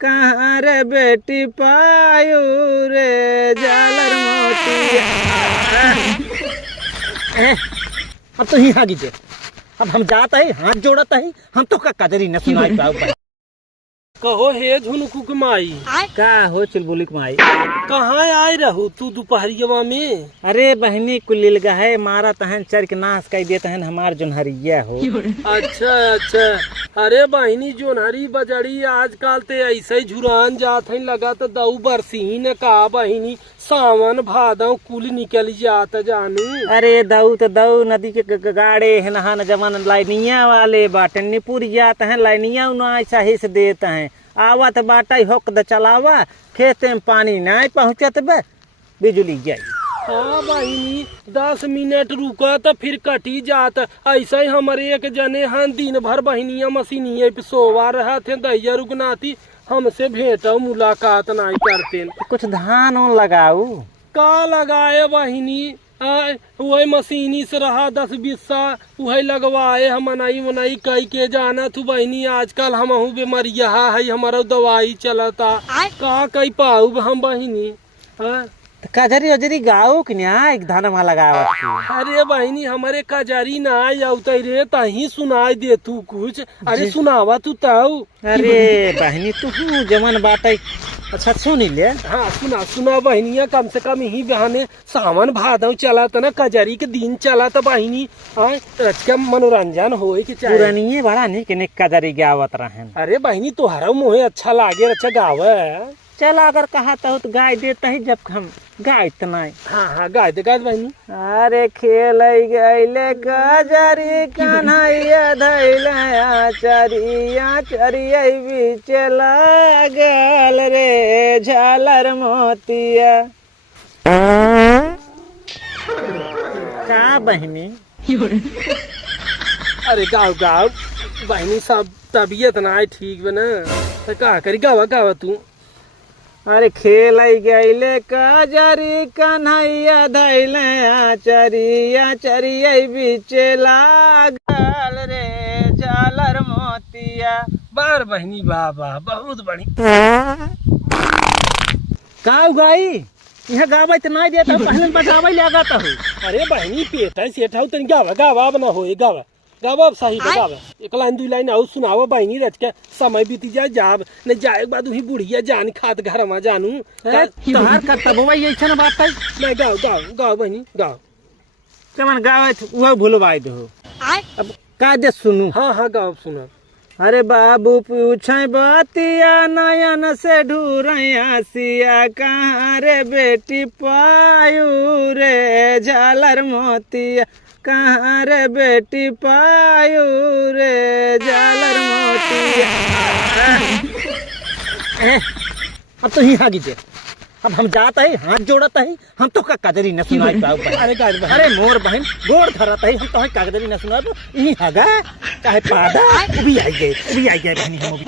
कहाँ रे बेटी पायू रे झालर मोतिया। अब तो ही हागी जे, अब हम जाता है हाथ जोड़ता है, हम तो का कजरी न सुनाई पाऊ। कहो हे झुनकुक माई, का हो चुलबुलिक माई, कहाँ आए रहू तू दोपहरिया में? अरे बहनी कुलिल गहे मारा तहन चर के नाश कर दे तहन हमार जोनहरिया हो। अच्छा अच्छा, अरे बहिनी जोनहरी बजड़ी आजकल ते ऐसे ही झुरान जात है, लगा तो दऊ बरसी न का बहिनी, सावन भादव कुल निकल जात जानू। अरे दऊ तो दऊ नदी के गाड़े है नहान जमान लाइनिया वाले बाटन निपुर जात हैं, लाइनिया उना ऐसा हिस्स देते हैं, आवत बाटा होक द चलावा, खेते में पानी नहीं पहुँचत बे बिजली जाई। हाँ बहिनी 10 मिनट रुका तो फिर कटी जात। ऐसे ही हमारे एक जने हैं दिन भर बहिनिया मशीनिया पे सोवा रहा थे, दैया रुकनाती हमसे भेंटो मुलाकात नहीं करते। कुछ धान उन लगाऊ का लगाए बहिनी, वही मशीनी से रहा 10-20 सा वही लगवाए, हम मनाई मनाई कई के जाना तू बहिनी। आजकल हम बीमारिया है, हमारा दवाई चलता का कई पाऊ हम बहिनी। कजरी उजरी गाओ कि एक धान वहाँ लगाओ। अरे बहिनी हमारे कजरी ना आउत रे, तही सुनाई दे तू कुछ। अरे सुनावा तू ताऊ। अरे बहनी तू जमन बाटे, अच्छा सुन ले। हाँ सुना सुना बहनिया, कम से कम यही बहाने सावन भादव चला था ना, कजरी के दिन चला था बहिनी, का मनोरंजन हो कि पुरानी बड़ा नहीं कि कजरी गावत रहन। अरे बहनी तुहरा मुहे अच्छा लागे, अच्छा गावे। चल अगर कहा तो गाय देता ही, जब हम गाय इतना। हाँ हाँ गाय दे गाय बहनी। अरे खेल गईले कजरी कन्हैया धैलया चरिया चरिया बीच लागल रे झालर मोतिया। का बहनी? अरे गाँव गाँव बहनी, सब तबीयत ना ठीक बना तो का करी, गावा गावा तू। अरे खेल गईले कजरी कन्हैया धैलया चरिया चरिया बीच लागल रे झालर मोतिया। बार बहनी बाबा बहुत बढ़िया। का गाई यहाँ गावा तो नहीं देता, पहले बजावे लगा तो। अरे बहनी पेटा सेठा तन गावा गावा बना हो, गावा गावा सही गावा। एक लाइन 2 लाइन और सुनावा बहनी, रच के समय बीती जाए, जाब न जाए के बाद वही बुढ़िया जान खात घर में जानू। तोहार कर्तव्य ऐसा बात है। मैं गाओ गाओ गाओ बहनी गाओ। चमन गावे वह भूलवाई दो। अब का दे सुनू। हाँ हाँ गाओ सुना। अरे बाबू पूछे बतिया नयन से ढूरैया सिया, कहाँ रे बेटी पायू रे झालर मोतिया, कहाँ रे बेटी पायू रे झालर मोतिया। अब तो ही हागी जे, अब हम जाता है हाथ जोड़ता है, हम तो का कजरी न सुनाई पाऊ। अरे मोर बहन गोड़ धरता है, हम तो कजरी न सुना, यही हगा चाहे पादा भी आई गए बहनी हम भी।